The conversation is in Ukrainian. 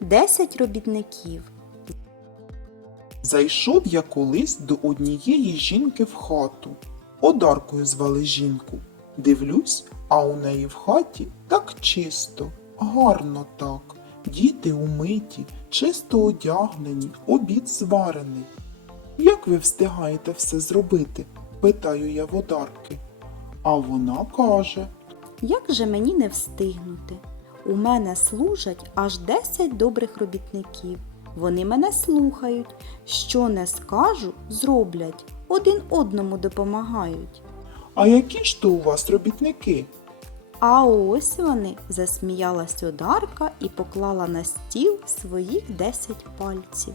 10 робітників. Зайшов я колись до однієї жінки в хату. Одаркою звали жінку. Дивлюсь, а у неї в хаті так чисто, гарно так. Діти умиті, чисто одягнені, обід зварений. Як ви встигаєте все зробити? питаю я в одарки. А вона каже. Як же мені не встигнути? У мене служать аж 10 добрих робітників. Вони мене слухають. Що не скажу, зроблять. Один одному допомагають. А які ж то у вас робітники? А ось вони, засміялась Одарка і поклала на стіл своїх 10 пальців.